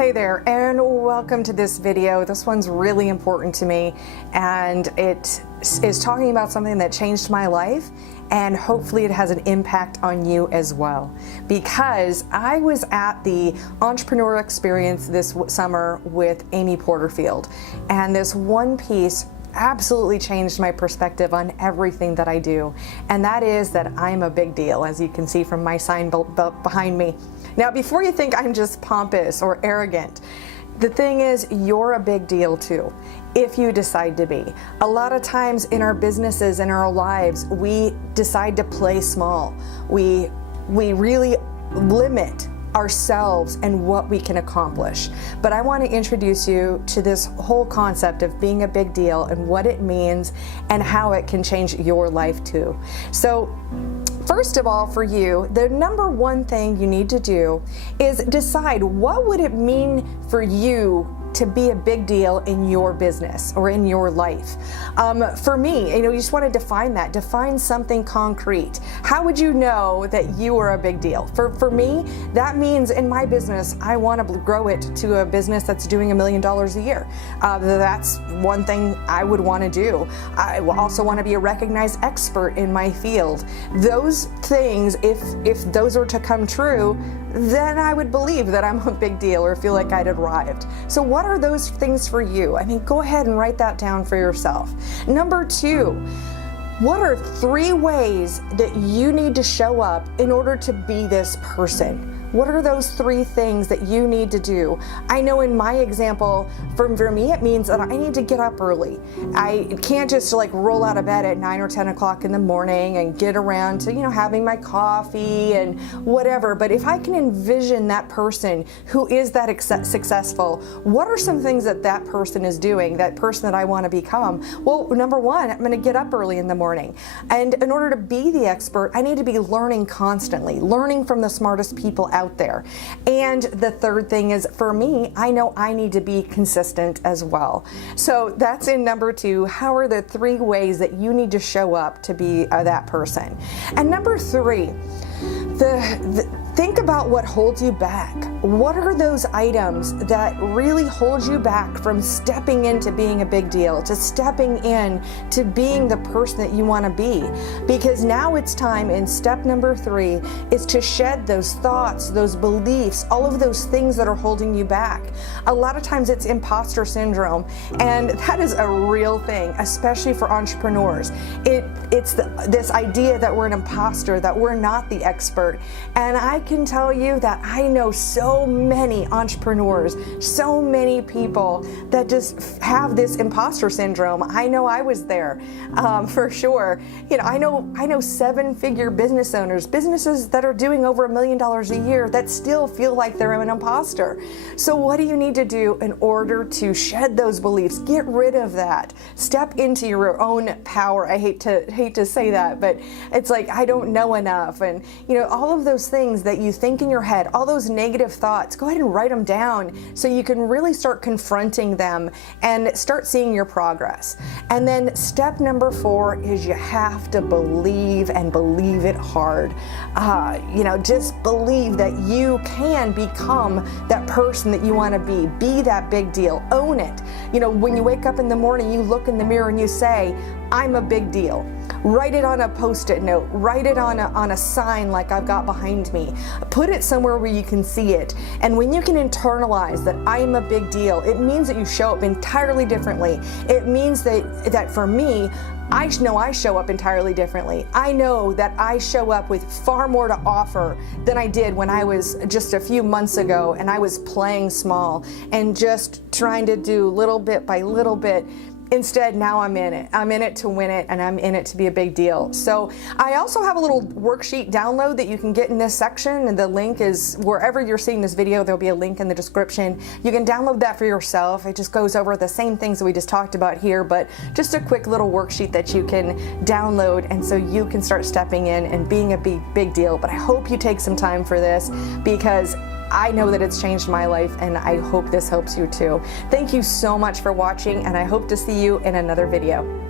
Hey there, and welcome to this video. This one's really important to me, and it is talking about something that changed my life, and hopefully it has an impact on you as well. Because I was at the entrepreneurial experience this summer with Amy Porterfield, and this one piece absolutely changed my perspective on everything that I do, and that is that I'm a big deal, as you can see from my sign behind me. Now, before you think I'm just pompous or arrogant, the thing is, you're a big deal too, if you decide to be. A lot of times in our businesses and our lives, we decide to play small. We really limit ourselves and what we can accomplish. But I want to introduce you to this whole concept of being a big deal and what it means and how it can change your life too. So first of all, for you, the number one thing you need to do is decide what would it mean for you to be a big deal in your business or in your life. For me, you just want to define something concrete. How would you know that you are a big deal? For me, that means in my business, I want to grow it to a business that's doing $1 million a year. That's one thing I would want to do. I also want to be a recognized expert in my field. Those things, if those are to come true, then I would believe that I'm a big deal or feel like I'd arrived. So what are those things for you? I mean, go ahead and write that down for yourself. Number two, what are 3 ways that you need to show up in order to be this person? What are those 3 things that you need to do? I know in my example, for me, it means that I need to get up early. I can't just roll out of bed at 9 or 10 o'clock in the morning and get around to, having my coffee and whatever. But if I can envision that person who is that successful, what are some things that that person is doing, that person that I want to become? Well, number one, I'm going to get up early in the morning. And in order to be the expert, I need to be learning constantly, learning from the smartest people out there. And the third thing is, for me, I know I need to be consistent as well. So that's in number 2. How are the 3 ways that you need to show up to be that person? And number 3, think about what holds you back. What are those items that really hold you back from stepping into being a big deal, to stepping in to being the person that you want to be? Because now it's time, in step number 3, is to shed those thoughts, those beliefs, all of those things that are holding you back. A lot of times it's imposter syndrome, and that is a real thing, especially for entrepreneurs. It's this idea that we're an imposter, that we're not the expert. And I can tell you that I know so many entrepreneurs, so many people that just have this imposter syndrome. I know I was there, for sure. I know 7-figure business owners, businesses that are doing over $1 million a year, that still feel like they're an imposter. So what do you need to do in order to shed those beliefs? Get rid of that. Step into your own power. I hate to say that, but it's like, I don't know enough. And all of those things that you think in your head, all those negative thoughts, go ahead and write them down so you can really start confronting them and start seeing your progress. And then step number 4 is you have to believe, and believe it hard. Just believe that you can become that person that you want to be that big deal. Own it. When you wake up in the morning, you look in the mirror and you say, I'm a big deal. Write it on a post-it note. Write it on a sign like I've got behind me. Put it somewhere where you can see it. And when you can internalize that I am a big deal, it means that you show up entirely differently. It means that for me, I know I show up entirely differently. I know that I show up with far more to offer than I did when I was just a few months ago and I was playing small and just trying to do little bit by little bit. Instead, now I'm in it. I'm in it to win it, and I'm in it to be a big deal. So I also have a little worksheet download that you can get in this section, and the link is wherever you're seeing this video. There'll be a link in the description. You can download that for yourself. It just goes over the same things that we just talked about here, but just a quick little worksheet that you can download, and so you can start stepping in and being a big deal. But I hope you take some time for this, because I know that it's changed my life, and I hope this helps you too. Thank you so much for watching, and I hope to see you in another video.